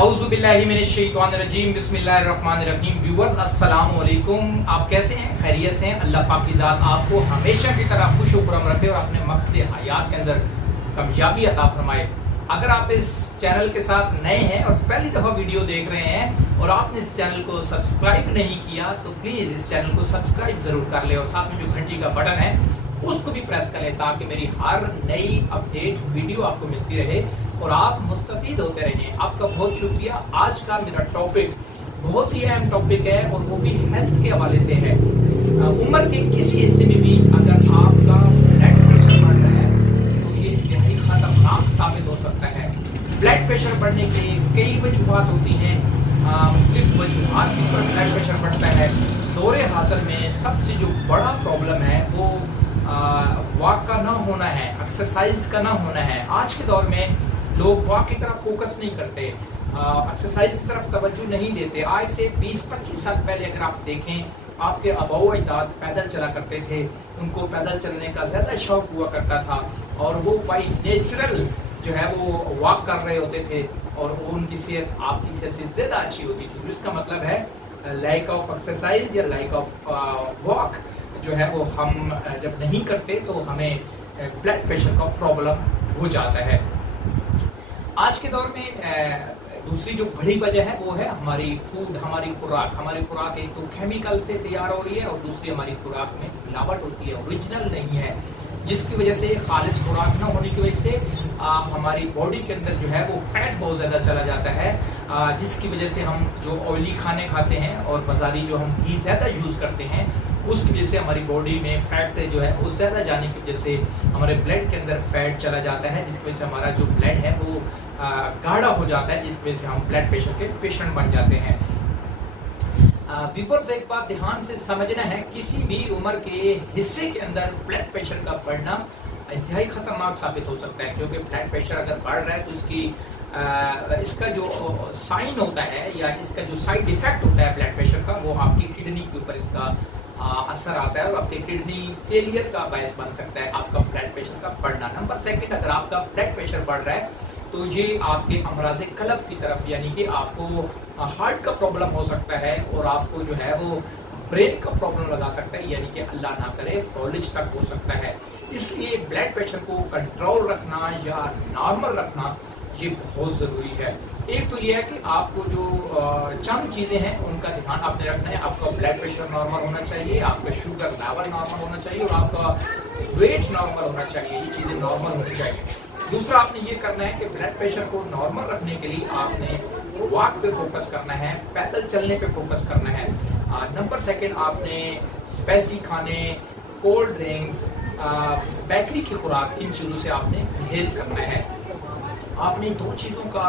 औज़ुबिल्लाहिमिनश्शैतानिर्रजीम बिस्मिल्लाहिर्रहमानिर्रहीम। व्यूअर्स अस्सलाम वालेकुम। आप कैसे हैं? खैरियत से हैं? अल्लाह पाक की ज़ात आपको हमेशा की तरह खुश व खुर्रम रखे और अपने मकसद हयात के अंदर कामयाबी अता फरमाए। अगर आप इस चैनल के साथ नए हैं और पहली दफ़ा वीडियो देख रहे हैं और आपने इस चैनल को सब्सक्राइब नहीं किया तो प्लीज़ इस चैनल को सब्सक्राइब ज़रूर कर लें और साथ में जो घंटी का बटन है उसको भी प्रेस कर लें ताकि मेरी हर नई अपडेट वीडियो आपको मिलती रहे और आप मुस्तफीद होते रहें। आपका बहुत शुक्रिया। आज का मेरा टॉपिक बहुत ही अहम टॉपिक है और वो भी हेल्थ के हवाले से है। उम्र के किसी हिस्से में भी अगर आपका ब्लड प्रेशर बढ़ रहा है तो ये इंतहाई खतरनाक साबित हो सकता है। ब्लड प्रेशर बढ़ने के कई वजूहात होती हैं। मुख्तलिफ वजूहात के ऊपर ब्लड प्रेशर बढ़ता है। दौरे हाज़िर में सबसे जो बड़ा प्रॉब्लम है वो वॉक का ना होना है, एक्सरसाइज का ना होना है। आज के दौर में लोग वॉक की तरफ फोकस नहीं करते, एक्सरसाइज की तरफ तवज्जो नहीं देते। आज से 20-25 साल पहले अगर आप देखें, आपके आबाओ अजदाद पैदल चला करते थे, उनको पैदल चलने का ज़्यादा शौक हुआ करता था और वो बाई नेचुरल जो है वो वॉक कर रहे होते थे और वो उनकी सेहत आपकी सेहत से ज़्यादा अच्छी होती थी। इसका मतलब है लाइक ऑफ एक्सरसाइज या लाइक ऑफ वॉक जो है वो हम जब नहीं करते तो हमें ब्लड प्रेशर का प्रॉब्लम हो जाता है। आज के दौर में दूसरी जो बड़ी वजह है वो है हमारी फूड, हमारी खुराक एक तो केमिकल से तैयार हो रही है और दूसरी हमारी खुराक में मिलावट होती है, ओरिजिनल नहीं है, जिसकी वजह से खालिश खुराक ना होने की वजह से हमारी बॉडी के अंदर जो है वो फैट बहुत ज़्यादा चला जाता है, जिसकी वजह से हम जो ऑयली खाने खाते हैं और बाजारी जो हम घी ज़्यादा यूज़ करते हैं उसकी वजह से हमारी बॉडी में फैट जो है वो ज़्यादा जाने की वजह से हमारे ब्लड के अंदर फैट चला जाता है, जिसकी वजह से हमारा जो ब्लड है वो गाढ़ा हो जाता है, जिसकी वजह से हम ब्लड प्रेशर के पेशेंट बन जाते हैं। व्यूअर्स एक बात ध्यान से समझना है, किसी भी उम्र के हिस्से के अंदर ब्लड प्रेशर का बढ़ना इंतहाई खतरनाक साबित हो सकता है, क्योंकि ब्लड प्रेशर अगर बढ़ रहा है तो इसका जो साइन होता है या इसका जो साइड इफेक्ट होता है ब्लड प्रेशर का वो आपकी किडनी के ऊपर इसका असर आता है और आपके किडनी फेलियर का बायस बन सकता है आपका ब्लड प्रेशर का बढ़ना। नंबर सेकंड, अगर आपका ब्लड प्रेशर बढ़ रहा है तो ये आपके अमराज़े कल्ब की तरफ यानी कि आपको हार्ट का प्रॉब्लम हो सकता है और आपको जो है वो ब्रेन का प्रॉब्लम लगा सकता है, यानी कि अल्लाह ना करे फॉलिज तक हो सकता है। इसलिए ब्लड प्रेशर को कंट्रोल रखना या नॉर्मल रखना ये बहुत ज़रूरी है। एक तो ये है कि आपको जो चंद चीज़ें हैं उनका ध्यान आपने रखना है। आपका ब्लड प्रेशर नॉर्मल होना चाहिए, आपका शुगर लेवल नॉर्मल होना चाहिए और आपका वेट नॉर्मल होना चाहिए। ये चीज़ें नॉर्मल होनी चाहिए। दूसरा आपने ये करना है कि ब्लड प्रेशर को नॉर्मल रखने के लिए आपने वॉक पे फोकस करना है, पैदल चलने पे फोकस करना है। नंबर सेकंड, आपने स्पाइसी खाने, कोल्ड ड्रिंक्स, बेकरी की खुराक, इन चीज़ों से आपने परहेज करना है। आपने दो चीज़ों का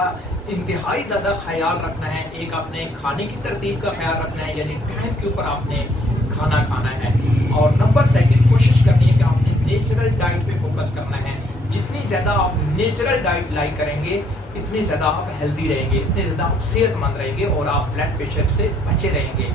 इंतहाई ज़्यादा ख्याल रखना है। एक आपने खाने की तरतीब का ख्याल रखना है, यानी टाइम के ऊपर आपने खाना खाना है। और नंबर सेकंड, कोशिश करनी है कि आपने नेचुरल डाइट पे फोकस करना है। जितनी ज़्यादा आप नेचुरल डाइट लाइक करेंगे इतनी ज़्यादा आप हेल्दी रहेंगे, इतने ज़्यादा आप सेहतमंद रहेंगे और आप ब्लड प्रेशर से बचे रहेंगे।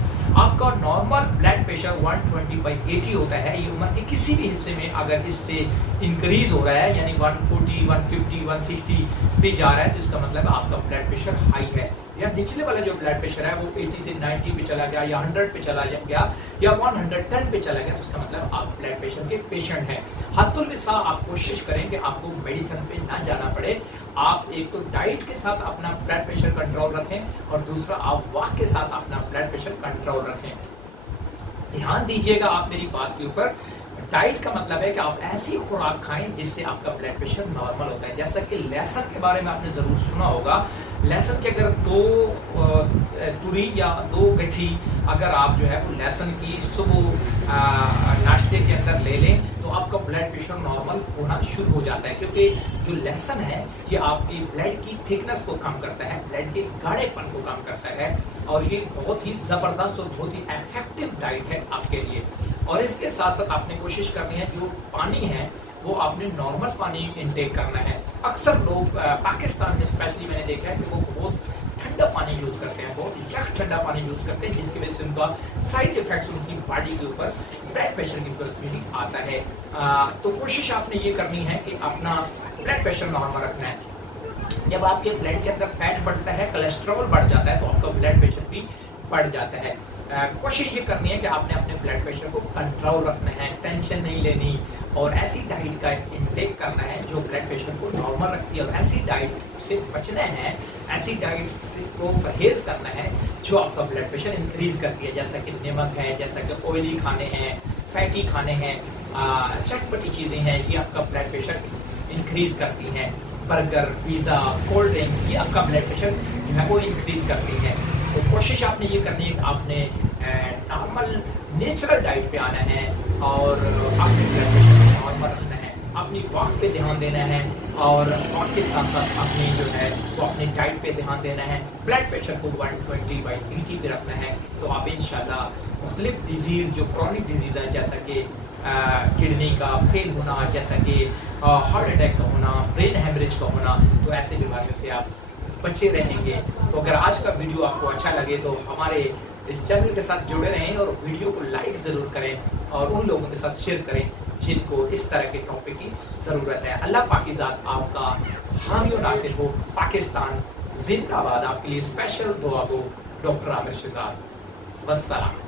आपका नॉर्मल ब्लड प्रेशर 120/80 होता है। ये उम्र के किसी भी हिस्से में अगर इससे इंक्रीज हो रहा है यानी 140, 150, 160 पे जा रहा है तो इसका मतलब आपका ब्लड प्रेशर हाई है। या निचले वाला जो ब्लड प्रेशर है वो 80 से 90 पे चला गया या 100 पे चला गया या 110 पे चला गया तो इसका मतलब आप ब्लड प्रेशर के पेशेंट हैं। हद्दुल विसा आप कोशिश करें कि आपको मेडिसिन पे ना जाना पड़े। आप एक तो डाइट के साथ अपना ब्लड प्रेशर कंट्रोल रखें और दूसरा आप वॉक के साथ अपना ब्लड प्रेशर कंट्रोल रखें। ध्यान दीजिएगा आप मेरी बात के ऊपर। डाइट का मतलब है कि आप ऐसी खुराक खाएं जिससे आपका ब्लड प्रेशर नॉर्मल होता है। जैसा कि लहसुन के बारे में आपने ज़रूर सुना होगा। लहसुन के अगर 2 तुरी या 2 गठी अगर आप जो है वो लहसुन की सुबह नाश्ते के अंदर ले लें तो आपका ब्लड प्रेशर नॉर्मल होना शुरू हो जाता है, क्योंकि जो लहसुन है ये आपकी ब्लड की थिकनेस को कम करता है, ब्लड के गाढ़ेपन को कम करता है और ये बहुत ही ज़बरदस्त और बहुत ही इफेक्टिव डाइट है आपके लिए। और इसके साथ साथ आपने कोशिश करनी है जो पानी है वो आपने नॉर्मल पानी इनटेक करना है। अक्सर लोग पाकिस्तान में स्पेशली मैंने देखा है कि वो बहुत ठंडा पानी यूज़ करते हैं, बहुत यख ठंडा पानी यूज़ करते हैं, जिसकी वजह से उनका साइड इफेक्ट्स उनकी बॉडी के ऊपर ब्लड प्रेशर के ऊपर भी आता है। तो कोशिश आपने ये करनी है कि अपना ब्लड प्रेशर नॉर्मल रखना है। जब आपके ब्लड के अंदर फैट बढ़ता है, कोलेस्ट्रॉल बढ़ जाता है, तो आपका ब्लड प्रेशर भी बढ़ जाता है। कोशिश ये करनी है कि आपने अपने ब्लड प्रेशर को कंट्रोल रखना है, टेंशन नहीं लेनी और ऐसी डाइट का इंटेक करना है जो ब्लड प्रेशर को नॉर्मल रखती है, और ऐसी डाइट से बचना है, ऐसी डाइट को परहेज करना है जो आपका ब्लड प्रेशर इंक्रीज करती है, जैसा कि नमक है, जैसा कि ऑयली खाने हैं, फैटी खाने हैं, चटपटी चीज़ें हैं, ये आपका ब्लड प्रेशर इंक्रीज करती हैं। बर्गर, पिज़्ज़ा, कोल्ड ड्रिंक्स, ये आपका ब्लड प्रेशर जो है वो इंक्रीज करती हैं। तो कोशिश आपने ये करनी है कि आपने नॉर्मल नेचुरल डाइट पे आना है और अपने ब्लड प्रेशर को नॉर्मल रखना है, अपनी वॉक पे ध्यान देना है और वॉक के साथ साथ अपनी जो है वो अपनी डाइट पे ध्यान देना है। ब्लड प्रेशर को 120/80 पे रखना है, तो आप इंशाल्लाह मुख्तलिफ डिजीज़ जो क्रॉनिक डिजीज़ है, जैसा कि किडनी का फेल होना, जैसा कि हार्ट अटैक का होना, ब्रेन हेमरेज का होना, तो ऐसे बीमारियों से आप बचे रहेंगे। तो अगर आज का वीडियो आपको अच्छा लगे तो हमारे इस चैनल के साथ जुड़े रहें और वीडियो को लाइक ज़रूर करें और उन लोगों के साथ शेयर करें जिनको इस तरह के टॉपिक की ज़रूरत है। अल्लाह पाकिज़ात आपका हामी और नासिर हो। पाकिस्तान जिंदाबाद। आपके लिए स्पेशल दुआ गो डॉक्टर आमिर शहजाद। वस्सलाम।